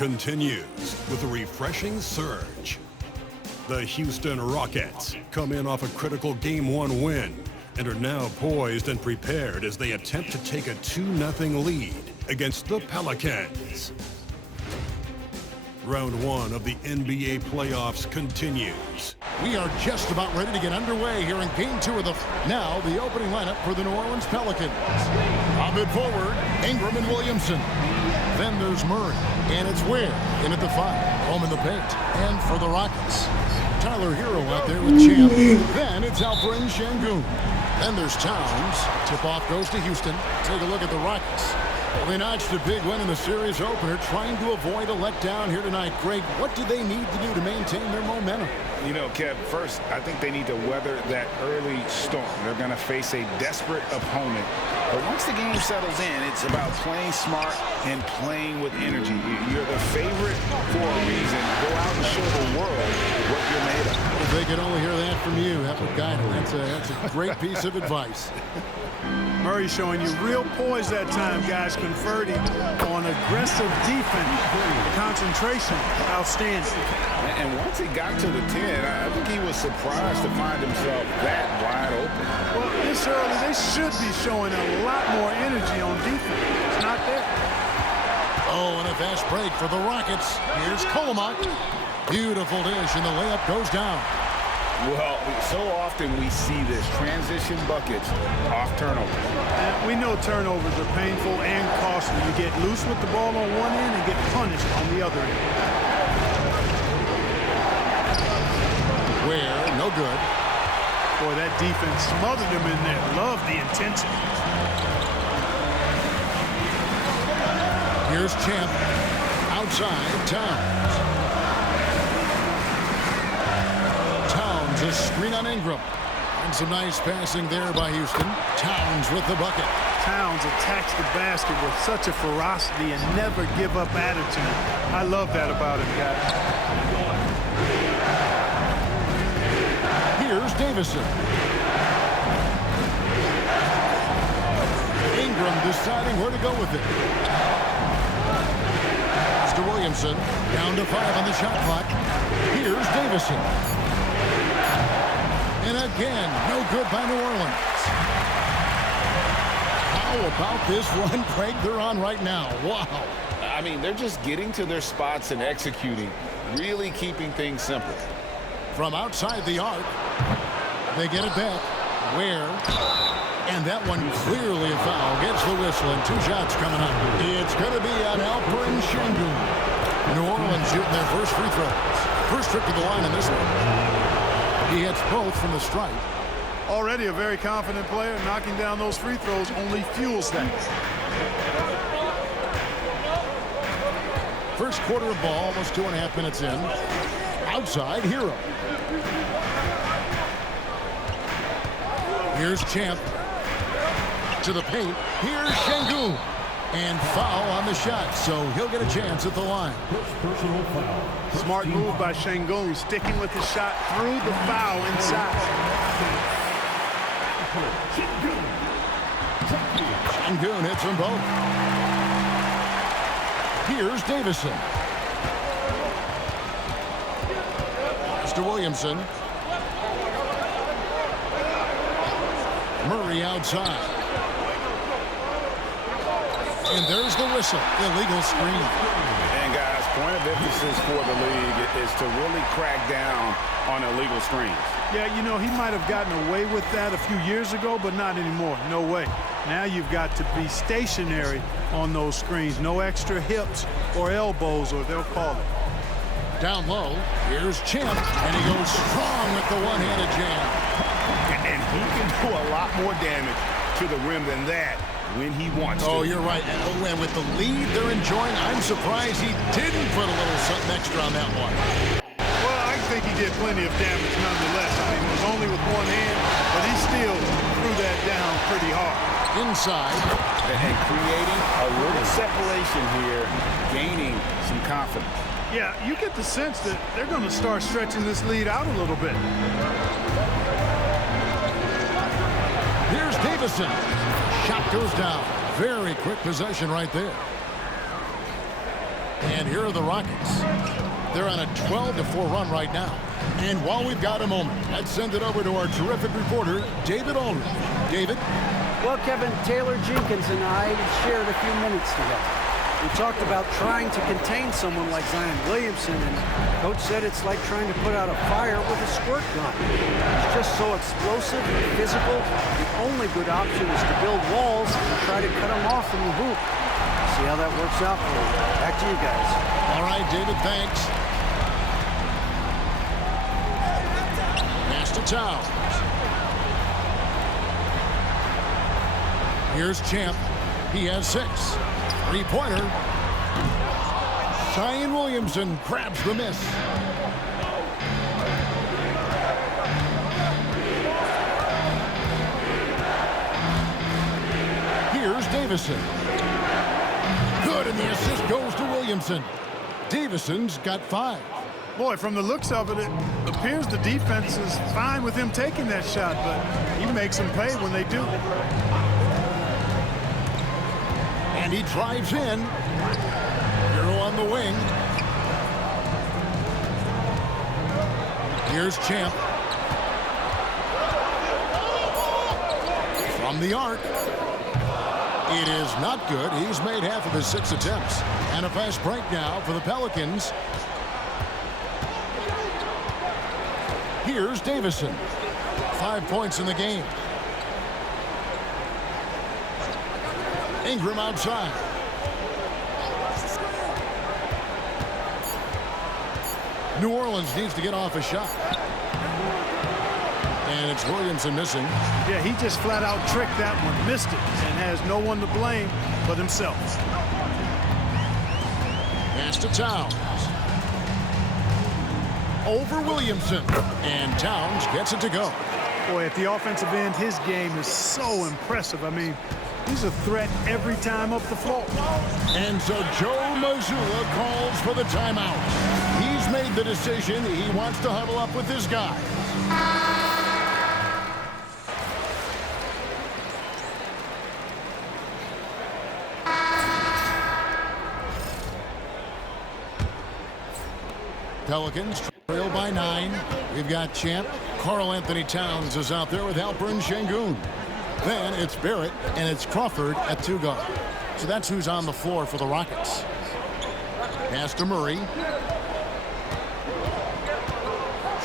continues with a refreshing surge. The Houston Rockets come in off a critical Game 1 win and are now poised and prepared as they attempt to take a 2-0 lead against the Pelicans. Round 1 of the NBA playoffs continues. We are just about ready to get underway here in Game 2 of the... Now, the opening lineup for the New Orleans Pelicans. On mid forward, Ingram and Williamson. Then there's Murray, and it's Ware in at the 5, home in the paint. And for the Rockets, Tyler Hero out there with Champ. Then it's Alperen Sengun. Then there's Towns. Tip-off goes to Houston. Take a look at the Rockets. Well, they notched a big win in the series opener, trying to avoid a letdown here tonight. Greg, what do they need to do to maintain their momentum? You know, Kev, first, I think they need to weather that early storm. They're going to face a desperate opponent. But once the game settles in, it's about playing smart and playing with energy. You're the favorite for a reason. Go out and show the world what you're made of. If they could only hear that from you, that would guide them. That's a great piece of advice. Murray showing you real poise that time, guys, converting on aggressive defense. Concentration, outstanding. And once he got to the 10, I think he was surprised to find himself that wide open. Well, this early, they should be showing a lot more energy on defense. It's not there. Oh, and a fast break for the Rockets. Here's Coleman. Beautiful dish, and the layup goes down. Well, so often we see this transition buckets off turnovers. We know turnovers are painful and costly. You get loose with the ball on one end and get punished on the other end. Ware, no good. Boy, that defense smothered him in there. Love the intensity. Here's Champ. Outside, Towns. Towns, a screen on Ingram. And some nice passing there by Houston. Towns with the bucket. Towns attacks the basket with such a ferocity and never give up attitude. I love that about him, guys. Here's Davison. Ingram deciding where to go with it. It's to Williamson. Down to 5 on the shot clock. Here's Davison. And again, no good by New Orleans. How about this run, Craig, they're on right now? Wow. I mean, they're just getting to their spots and executing, really keeping things simple. From outside the arc, they get it back. Ware. And that one clearly a foul. Gets the whistle and 2 shots coming up. It's going to be on Alperen Sengun. New Orleans shooting their first free throws. First trip to the line in this one. He hits both from the stripe. Already a very confident player. Knocking down those free throws only fuels that. First quarter of ball, almost 2.5 minutes in. Outside, Hero. Here's Champ. To the paint. Here's Sengun. And foul on the shot, so he'll get a chance at the line. Smart move by Sengun, sticking with the shot through the foul inside. Sengun hits them both. Here's Davison. Mr. Williamson. Murray outside. And there's the whistle. Illegal screen. And guys, point of emphasis for the league is to really crack down on illegal screens. Yeah, you know, he might have gotten away with that a few years ago, but not anymore. No way. Now you've got to be stationary on those screens. No extra hips or elbows, or they'll call it. Down low, here's Champ, and he goes strong with the one-handed jam. And he can do a lot more damage to the rim than that when he wants to. Oh, you're right. And with the lead they're enjoying, I'm surprised he didn't put a little something extra on that one. Well, I think he did plenty of damage nonetheless. I mean, it was only with one hand, but he still threw that down pretty hard. Inside. And creating a little separation here, gaining some confidence. Yeah, you get the sense that they're going to start stretching this lead out a little bit. Here's Davison. Shot goes down. Very quick possession right there. And here are the Rockets. They're on a 12-4 run right now. And while we've got a moment, let's send it over to our terrific reporter, David Aldridge. David? Well, Kevin, Taylor Jenkins and I shared a few minutes together. We talked about trying to contain someone like Zion Williamson, and Coach said it's like trying to put out a fire with a squirt gun. He's just so explosive and physical. The only good option is to build walls and try to cut him off from the hoop. See how that works out for you. Back to you guys. All right, David, thanks. Pass to Towns. Here's Champ. He has 6. Three-pointer. Zion Williamson grabs the miss. Here's Davison. Good, and the assist goes to Williamson. Davison's got 5. Boy, from the looks of it, it appears the defense is fine with him taking that shot, but he makes them pay when they do. And he drives in. Hero on the wing. Here's Champ. From the arc. It is not good. He's made half of his 6 attempts. And a fast break now for the Pelicans. Here's Davison. 5 points in the game. Ingram outside. New Orleans needs to get off a shot. And it's Williamson missing. Yeah, he just flat out tricked that one, missed it, and has no one to blame but himself. Pass to Towns. Over Williamson. And Towns gets it to go. Boy, at the offensive end, his game is so impressive. I mean, he's a threat every time up the floor. And so Joe Mazzulla calls for the timeout. He's made the decision. He wants to huddle up with his guys. Pelicans trail by 9. We've got Champ. Karl Anthony Towns is out there with Alperen Sengun. Then it's Barrett, and it's Crawford at 2 guard. So that's who's on the floor for the Rockets. Pass to Murray.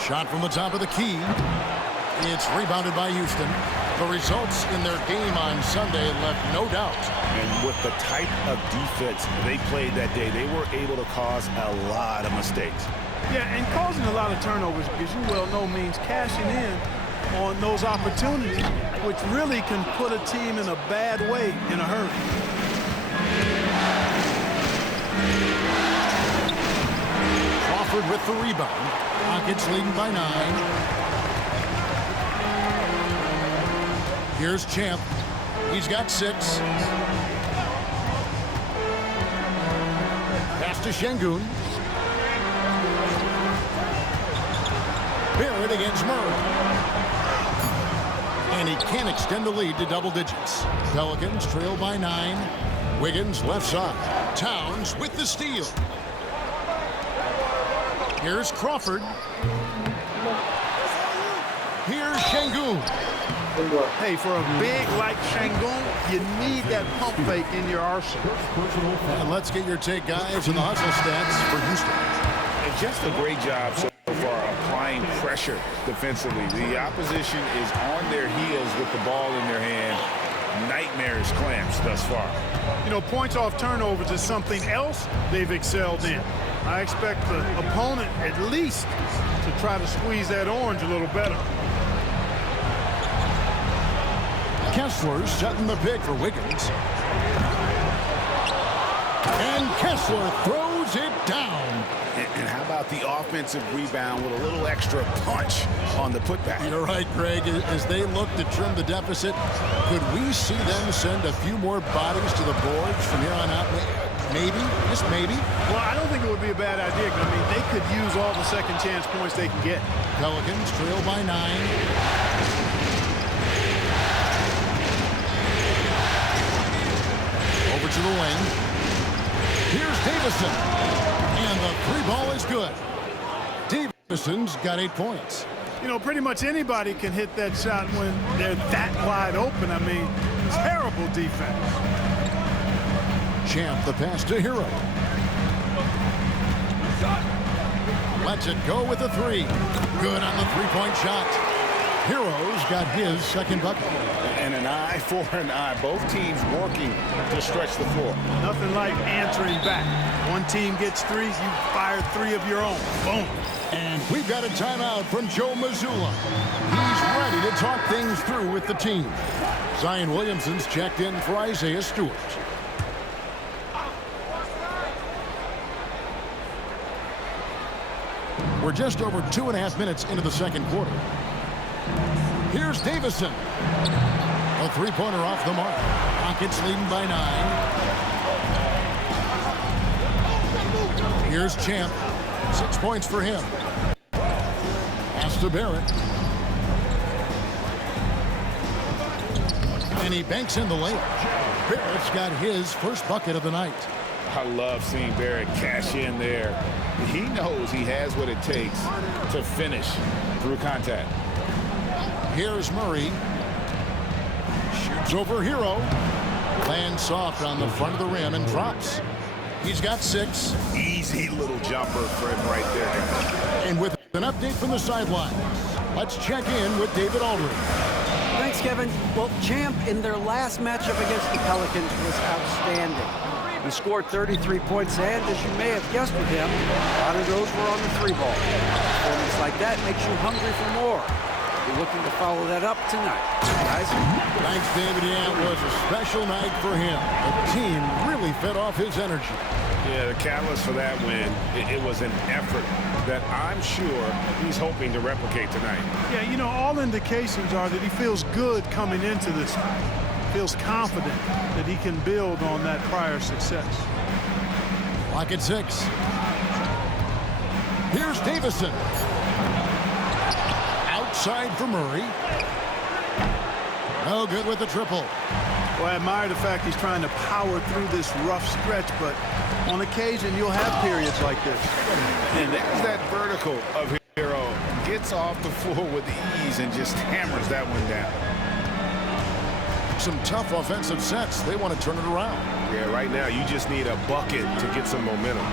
Shot from the top of the key. It's rebounded by Houston. The results in their game on Sunday left no doubt. And with the type of defense they played that day, they were able to cause a lot of mistakes. Yeah, and causing a lot of turnovers, because you well know means cashing in on those opportunities, which really can put a team in a bad way in a hurry. Crawford with the rebound. Rockets leading by 9. Here's Champ. He's got 6. Pass to Sengun. Barrett against Murray. And he can't extend the lead to double digits. Pelicans trail by 9. Wiggins left side. Towns with the steal. Here's Crawford. Here's Sengun. Hey, for a big like Sengun, you need that pump fake in your arsenal. And let's get your take, guys, on the hustle stats for Houston. And just a great job so far applying pressure defensively. The opposition is on their heels with the ball in their hand. Nightmares clamps thus far. You know, points off turnovers is something else they've excelled in. I expect the opponent at least to try to squeeze that orange a little better. Kessler's setting the pick for Wiggins. And Kessler throws it down. And how about the offensive rebound with a little extra punch on the putback? You're right, Greg. As they look to trim the deficit, could we see them send a few more bodies to the boards from here on out? Maybe, just maybe. Well, I don't think it would be a bad idea. I mean, they could use all the second chance points they can get. Pelicans trail by 9. Over to the wing. Here's Davis. Davison. And the three ball is good. Davison's got 8 points. You know, pretty much anybody can hit that shot when they're that wide open. I mean, terrible defense. Champ the pass to Hero. Lets it go with the three. Good on the three-point shot. Hero's got his second bucket. And an eye for an eye. Both teams working to stretch the floor. Nothing like answering back. One team gets threes, you fire 3 of your own. Boom. And we've got a timeout from Joe Mazzulla. He's ready to talk things through with the team. Zion Williamson's checked in for Isaiah Stewart. We're just over 2.5 minutes into the second quarter. Here's Davison. A three-pointer off the mark. Rockets leading by 9. Here's Champ. 6 points for him. Pass to Barrett. And he banks in the layup. Barrett's got his first bucket of the night. I love seeing Barrett cash in there. He knows he has what it takes to finish through contact. Here's Murray. Shoots over Hero. Lands soft on the front of the rim and drops. He's got 6. Easy little jumper for him right there. And with an update from the sideline, let's check in with David Aldridge. Thanks, Kevin. Well, Champ in their last matchup against the Pelicans was outstanding. He scored 33 points, and as you may have guessed with him, a lot of those were on the three ball. Performance like that makes you hungry for more. You're looking to follow that up tonight, guys. Thanks, David. Yeah, it was a special night for him. The team really fed off his energy. Yeah, the catalyst for that win, it was an effort that I'm sure he's hoping to replicate tonight. Yeah, you know, all indications are that he feels good coming into this. Feels confident that he can build on that prior success. Clock at 6. Here's Davison. Outside for Murray. No good with the triple. Well, I admire the fact he's trying to power through this rough stretch, but on occasion you'll have periods like this. And there's that vertical of Hero. Gets off the floor with ease and just hammers that one down. Some tough offensive sets. They want to turn it around. Yeah, right now you just need a bucket to get some momentum.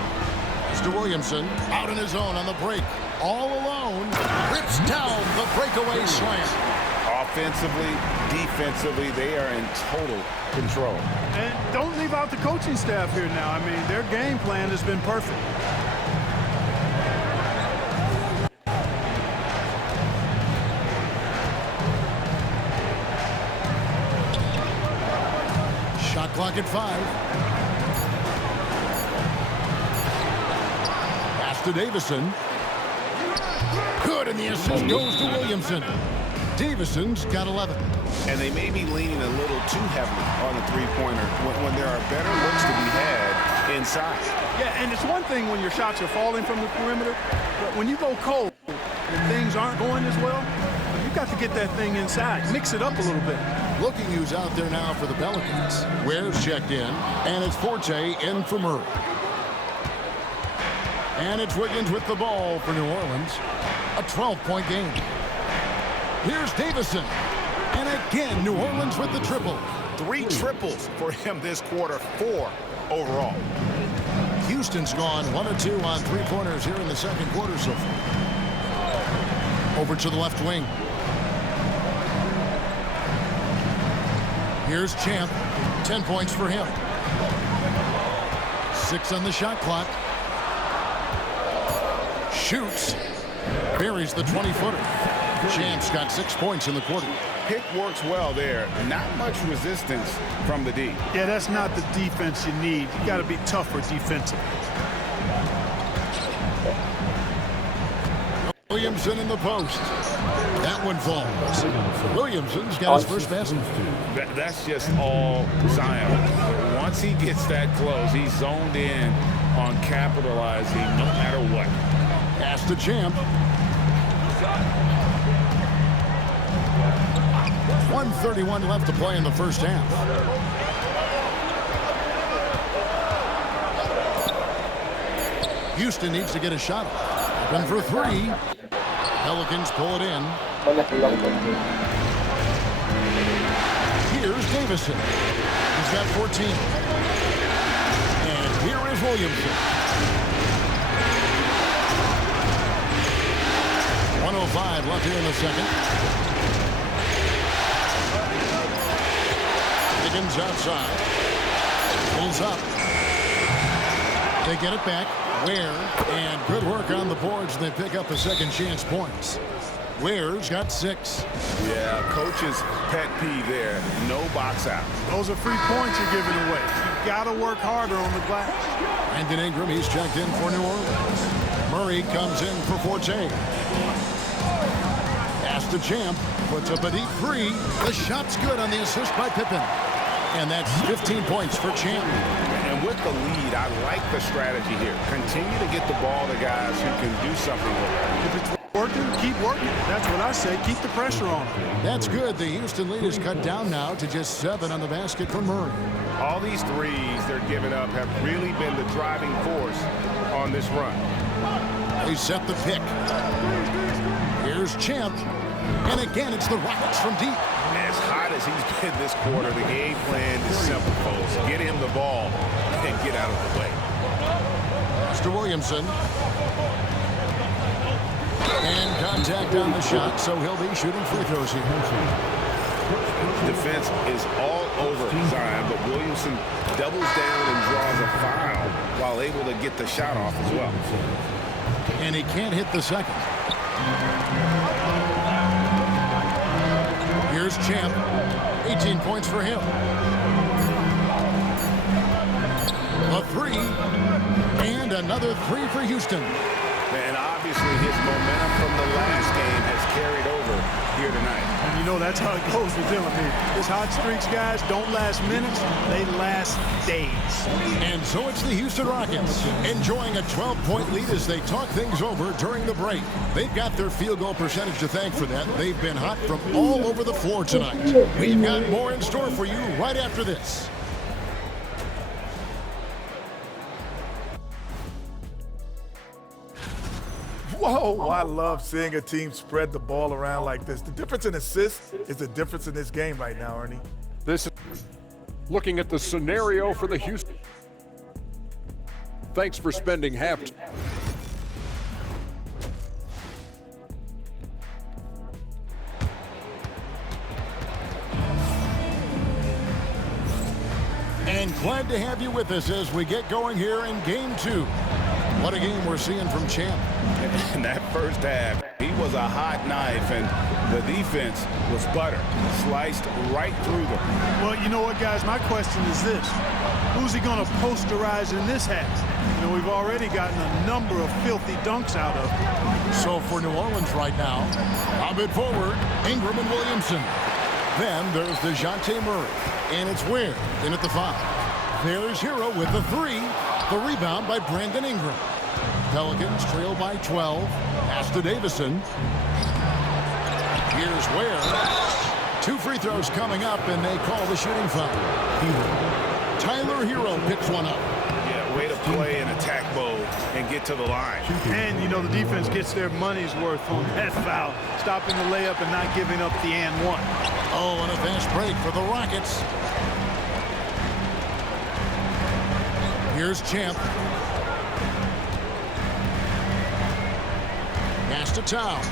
Mr. Williamson out on his own on the break. All alone. Rips down the breakaway slam. Offensively, defensively, they are in total control. And don't leave out the coaching staff here now. I mean, their game plan has been perfect. Shot clock at 5. Pass to Davison. Good, and the assist goes to Williamson. Davison's got 11. And they may be leaning a little too heavily on the three-pointer when there are better looks to be had inside. Yeah, and it's one thing when your shots are falling from the perimeter, but when you go cold and things aren't going as well, you've got to get that thing inside. Mix it up a little bit. Looking who's out there now for the Pelicans. Ware's checked in, and it's Forte in for Murray. And it's Wiggins with the ball for New Orleans. A 12-point game. Here's Davison. And again, New Orleans with the triple. 3 triples for him this quarter, 4 overall. Houston's gone 1 of 2 on three-pointers here in the second quarter so far. Over to the left wing. Here's Champ. 10 points for him. 6 on the shot clock. Shoots. Buries the 20-footer. Champ's got 6 points in the quarter. Pick works well there. Not much resistance from the D. Yeah, that's not the defense you need. You got to be tougher defensively. Williamson in the post. That one falls. Williamson's got his first basket. That's just all Zion. Once he gets that close, he's zoned in on capitalizing no matter what. Pass to Champ. 1:31 left to play in the first half. Houston needs to get a shot off. Open for three. Pelicans pull it in. Here's Davison. He's got 14. And here is Williamson. 1:05 left here in the second. Higgins outside. Pulls up. They get it back. Ware, and good work on the boards. They pick up a second chance points. Ware's got 6. Yeah, coach's pet peeve there. No box out. Those are free points you're giving away. You got to work harder on the glass. Brandon Ingram, he's checked in for New Orleans. Murray comes in for Forte. Pass to Champ. Puts up a deep 3. The shot's good on the assist by Pippen. And that's 15 points for Champ. And with the lead, I like the strategy here. Continue to get the ball to guys who can do something with it. If it's working, keep working. That's what I say. Keep the pressure on. That's good. The Houston lead is cut down now to just 7 on the basket for Murray. All these threes they're giving up have really been the driving force on this run. They set the pick. Here's Champ. And again, it's the Rockets from deep. As hot as he's been this quarter, the game plan is simple, folks. Get him the ball and get out of the way. Mr. Williamson. And contact on the shot, so he'll be shooting free throws here. Defense is all over Zion, but Williamson doubles down and draws a foul while able to get the shot off as well. And he can't hit the second. Here's Champ. 18 points for him. A 3. And another 3 for Houston. And obviously his momentum from the last game has carried over here tonight. And you know that's how it goes with him. I mean, his hot streaks, guys, don't last minutes. They last days. And so it's the Houston Rockets enjoying a 12-point lead as they talk things over during the break. They've got their field goal percentage to thank for that. They've been hot from all over the floor tonight. We've got more in store for you right after this. Whoa, I love seeing a team spread the ball around like this. The difference in assists is the difference in this game right now, Ernie. This is looking at the scenario for the Houston. Thanks for spending half. And glad to have you with us as we get going here in Game 2. What a game we're seeing from Champ. In that first half, he was a hot knife, and the defense was butter. Sliced right through them. Well, you know what, guys? My question is this. Who's he going to posterize in this half? You know, we've already gotten a number of filthy dunks out of him. So for New Orleans right now, Ahmed forward, Ingram and Williamson. Then there's DeJounte Murray, and it's Ware in at the 5. There's Hero with the 3. The rebound by Brandon Ingram. Pelicans trail by 12. Pass to Davison. Here's Ware. 2 free throws coming up, and they call the shooting foul. Tyler Hero picks one up. Yeah, way to play in attack mode and get to the line. And, you know, the defense gets their money's worth on that foul. Stopping the layup and not giving up the and one. Oh, and a fast break for the Rockets. Here's Champ. Pass to Towns.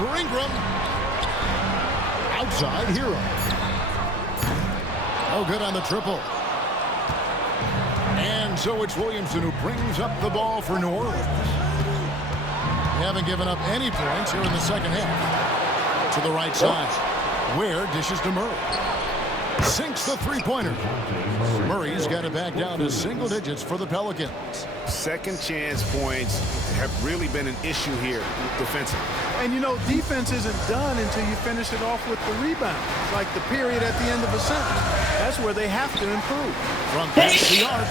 Over Ingram. Outside Hero. Oh, good on the triple. And so it's Williamson who brings up the ball for New Orleans. They haven't given up any points here in the second half. To the right side. Ware dishes to Murray. Sinks the three-pointer. Murray's got it back down to single digits for the Pelicans. Second chance points have really been an issue here defensively. And, you know, defense isn't done until you finish it off with the rebound. It's like the period at the end of a sentence. That's where they have to improve. From past the arc.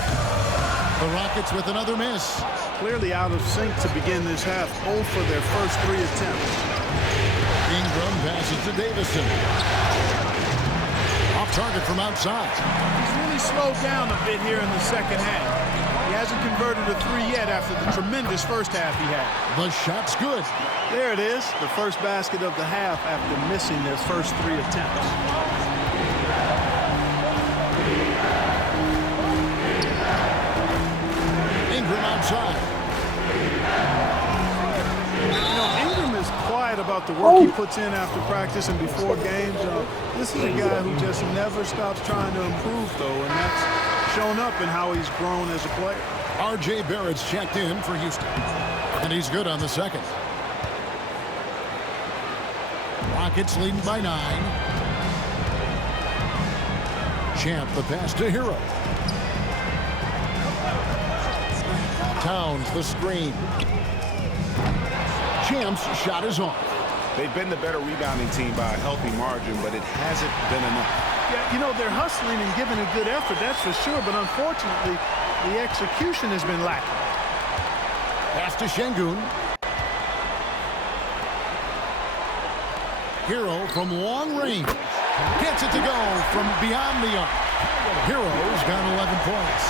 The Rockets with another miss. Clearly out of sync to begin this half. 0 for their first 3 attempts. Ingram passes to Davison. Off target from outside. He's really slowed down a bit here in the second half. He hasn't converted a three yet after the tremendous first half he had. The shot's good. There it is, the first basket of the half after missing their first 3 attempts. Ingram outside. You know, Ingram is quiet about the work he puts in after practice and before games. This is a guy who just never stops trying to improve, though, and that's shown up in how he's grown as a player. R.J. Barrett's checked in for Houston, and he's good on the second. Rockets leading by 9. Champ the pass to Hero. Towns the screen. Champ's shot is off. They've been the better rebounding team by a healthy margin, but it hasn't been enough. Yeah, you know, they're hustling and giving a good effort, that's for sure, but unfortunately, the execution has been lacking. Pass to Şengün. Hero from long range. Gets it to go from beyond the arc. Hero's got 11 points.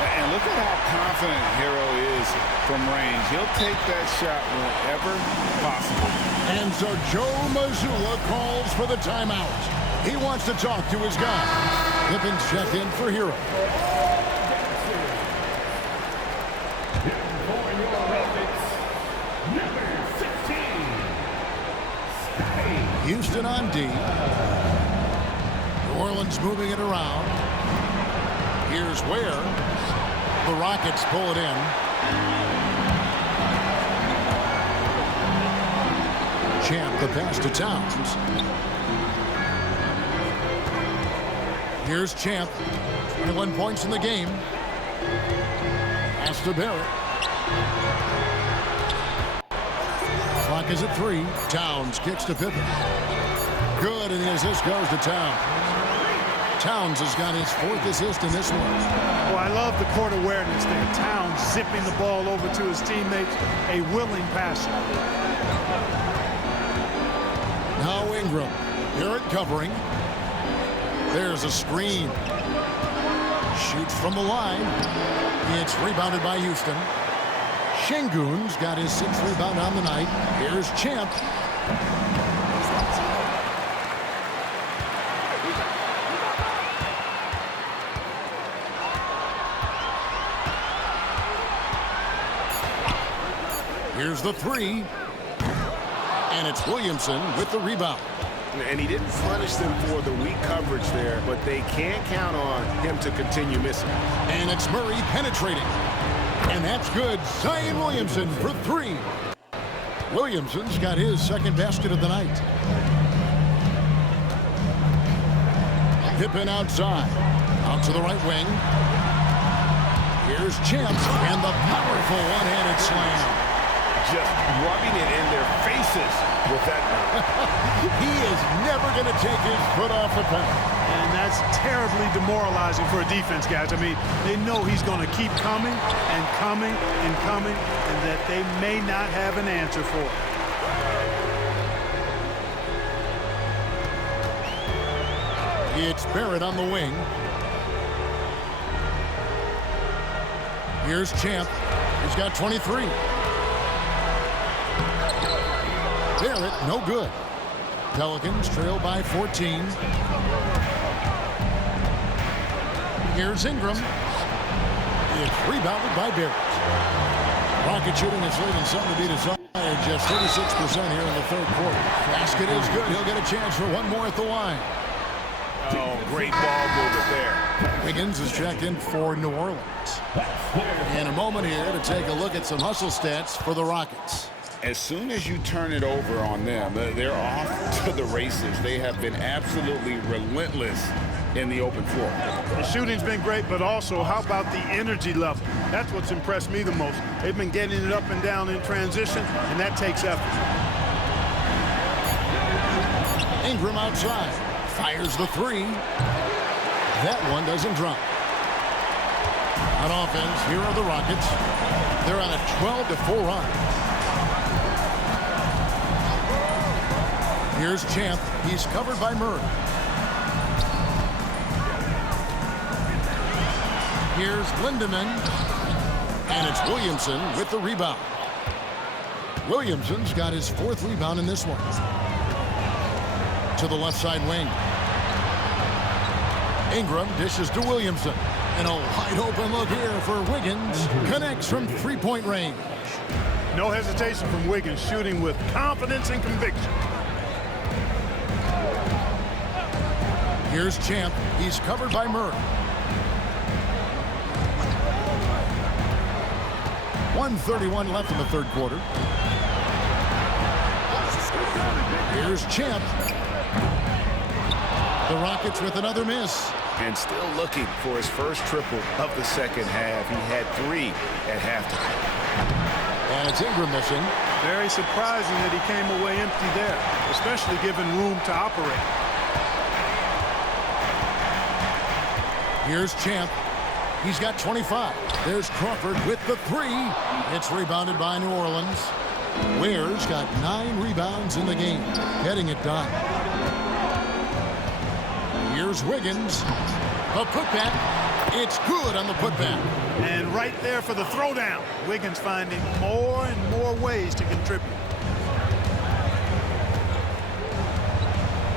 And look at how confident Hero is from range. He'll take that shot whenever possible. And so Joe Mazzulla calls for the timeout. He wants to talk to his guy. Pippin's checked in for Hero. Houston on D. New Orleans moving it around. Here's where the Rockets pull it in. Champ the pass to Towns. Here's Champ. 21 points in the game. Pass to Barrett. Clock is at 3. Towns kicks to Pippen. Good, and the assist goes to Towns. Towns has got his 4th assist in this one. Well, I love the court awareness there. Towns zipping the ball over to his teammates, a willing passer. Now Ingram. Barrett covering. There's a screen. Shoots from the line. It's rebounded by Houston. Şengün's got his 6th rebound on the night. Here's Champ. Here's the 3. And it's Williamson with the rebound. And he didn't punish them for the weak coverage there, but they can't count on him to continue missing. And it's Murray penetrating. And that's good. Zion Williamson for 3. Williamson's got his 2nd basket of the night. Pippen outside. Out to the right wing. Here's Champ. And the powerful one-handed slam. Just rubbing it in their faces with that. He is never going to take his foot off the pedal. And that's terribly demoralizing for a defense, guys. I mean, they know he's going to keep coming and coming and coming, and that they may not have an answer for it. It's Barrett on the wing. Here's Champ. He's got 23. Barrett, no good. Pelicans trail by 14. Here's Ingram. It's rebounded by Barrett. Rocket shooting is leaving something to be desired. Just 36% here in the 3rd quarter. Basket is good. He'll get a chance for one more at the line. Oh, great ball movement there. Wiggins is checked in for New Orleans. In a moment here to take a look at some hustle stats for the Rockets. As soon as you turn it over on them, they're off to the races. They have been absolutely relentless in the open floor. The shooting's been great, but also how about the energy level? That's what's impressed me the most. They've been getting it up and down in transition, and that takes effort. Ingram outside. Fires the 3. That one doesn't drop. On offense, here are the Rockets. They're on a 12-4 run. Here's Champ. He's covered by Murray. Here's Lindemann. And it's Williamson with the rebound. Williamson's got his 4th rebound in this one. To the left side wing. Ingram dishes to Williamson. And a wide open look here for Wiggins. Connects from 3-point range. No hesitation from Wiggins, shooting with confidence and conviction. Here's Champ. He's covered by Murray. 1:31 left in the 3rd quarter. Here's Champ. The Rockets with another miss. And still looking for his first triple of the second half. He had 3 at halftime. And it's Ingram missing. Very surprising that he came away empty there, especially given room to operate. Here's Champ. He's got 25. There's Crawford with the 3. It's rebounded by New Orleans. Ware's got 9 rebounds in the game, getting it done. Here's Wiggins. The putback. It's good on the putback. And right there for the throwdown. Wiggins finding more and more ways to contribute.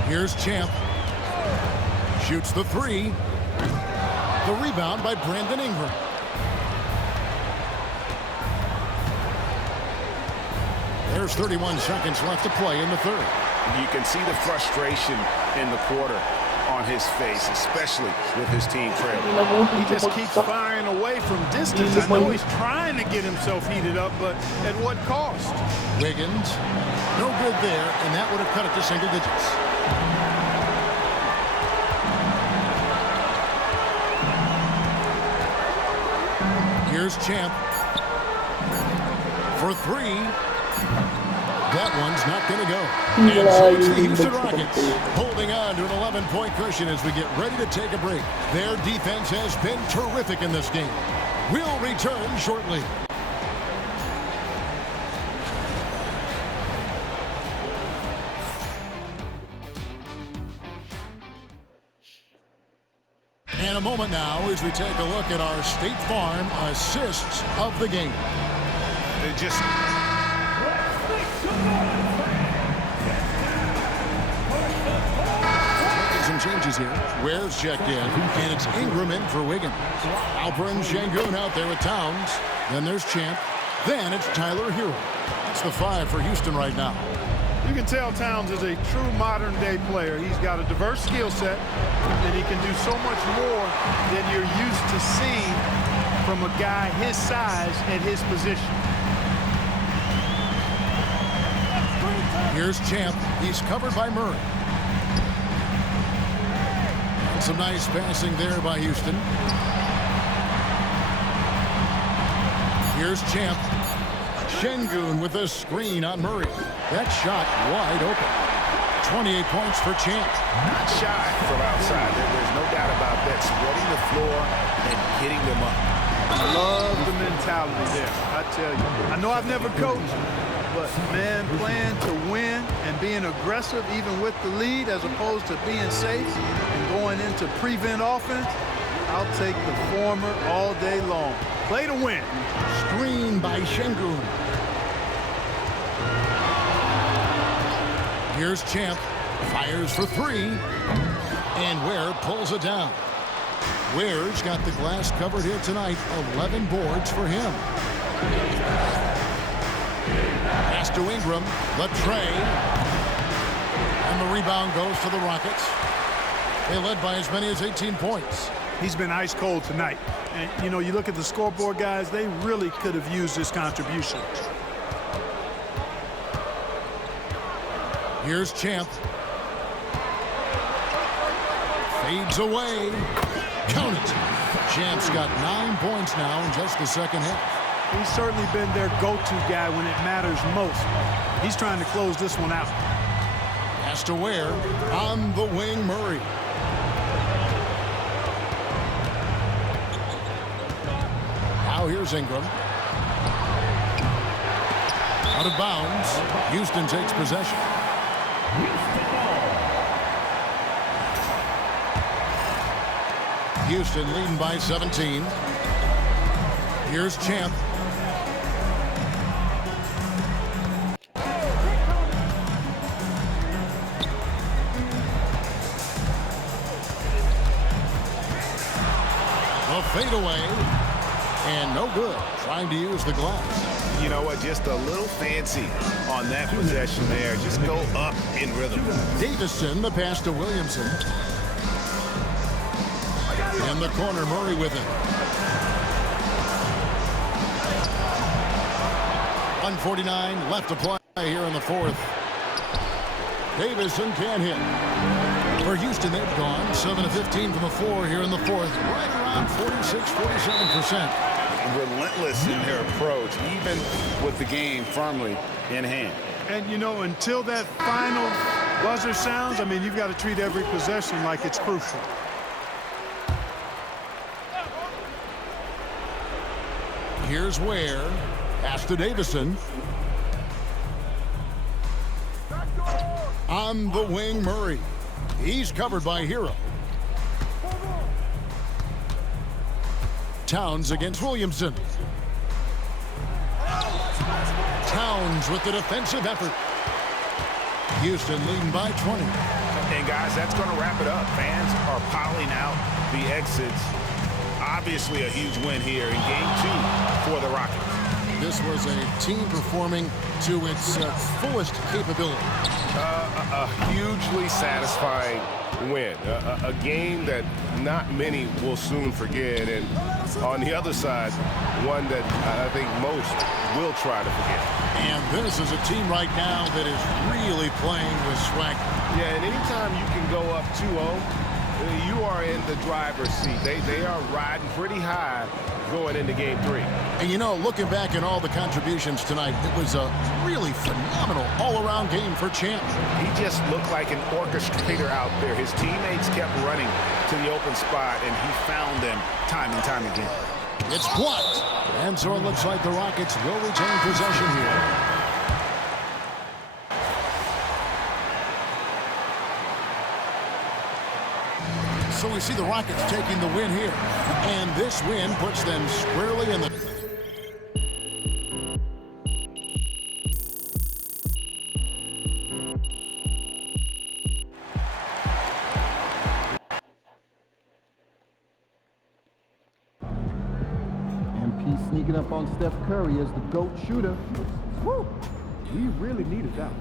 Here's Champ. Shoots the 3. The rebound by Brandon Ingram. There's 31 seconds left to play in the 3rd. You can see the frustration in the quarter on his face, especially with his team trailing. He just keeps firing away from distance. I know he's trying to get himself heated up, but at what cost? Wiggins, no good there, and that would have cut it to single digits. Here's Champ for 3. That one's not going to go. And so it's the Houston Rockets holding on to an 11-point cushion as we get ready to take a break. Their defense has been terrific in this game. We'll return shortly. And a moment now as we take a look at our State Farm assists of the game. They just... Some changes here. Ware's checked in, and it's Ingram in for Wiggins. Alper and Şengün out there with Towns. Then there's Champ. Then it's Tyler Hero. That's the 5 for Houston right now. You can tell Towns is a true modern-day player. He's got a diverse skill set, and he can do so much more than you're used to seeing from a guy his size at his position. Here's Champ. He's covered by Murray. And some nice passing there by Houston. Here's Champ. Şengün with a screen on Murray. That shot wide open. 28 points for Champ. Not shy from outside. There's no doubt about that. Spreading the floor and hitting them up. I love the mentality there, I tell you. I know I've never coached, but, man, playing to win and being aggressive even with the lead as opposed to being safe and going into prevent offense, I'll take the former all day long. Play to win. Screen by Şengün. Here's Champ. Fires for 3. And Ware pulls it down. Ware's got the glass covered here tonight. 11 boards for him. Pass to Ingram. The tray. And the rebound goes to the Rockets. They led by as many as 18 points. He's been ice cold tonight. And, you know, you look at the scoreboard, guys, they really could have used this contribution. Here's Champ. Fades away. Count it. Champ's got 9 points now in just the second half. He's certainly been their go-to guy when it matters most. He's trying to close this one out. Pass to Ware. On the wing, Murray. Now here's Ingram. Out of bounds. Houston takes possession. Houston leading by 17. Here's Champ. A fadeaway. And no good. Trying to use the glass. You know what? Just a little fancy on that possession there. Just go up in rhythm. Davison, the pass to Williamson. In the corner, Murray with it. 1:49 left to play here in the fourth. Davison can't hit. For Houston, they've gone 7 of 15 from the floor here in the fourth. Right around 46-47%. Relentless in their approach, even with the game firmly in hand. And, you know, until that final buzzer sounds, I mean, you've got to treat every possession like it's crucial. Here's Ware. Pass to Davison. On the wing, Murray. He's covered by Hero. Towns against Williamson. Towns with the defensive effort. Houston leading by 20. And guys, that's going to wrap it up. Fans are piling out the exits. Obviously a huge win here in game 2 for the Rockets. This was a team performing to its fullest capability. A hugely satisfying win. A game that not many will soon forget. And on the other side, one that I think most will try to forget. And this is a team right now that is really playing with swag. Yeah, and anytime you can go up 2-0, you are in the driver's seat. They are riding pretty high going into game 3. And you know, looking back at all the contributions tonight, it was a really phenomenal all-around game for Champ. He just looked like an orchestrator out there. His teammates kept running to the open spot, and he found them time and time again. It's blocked. And so it looks like the Rockets will retain possession here. So we see the Rockets taking the win here. And this win puts them squarely in the... MP sneaking up on Steph Curry as the GOAT shooter. Woo! We really needed that.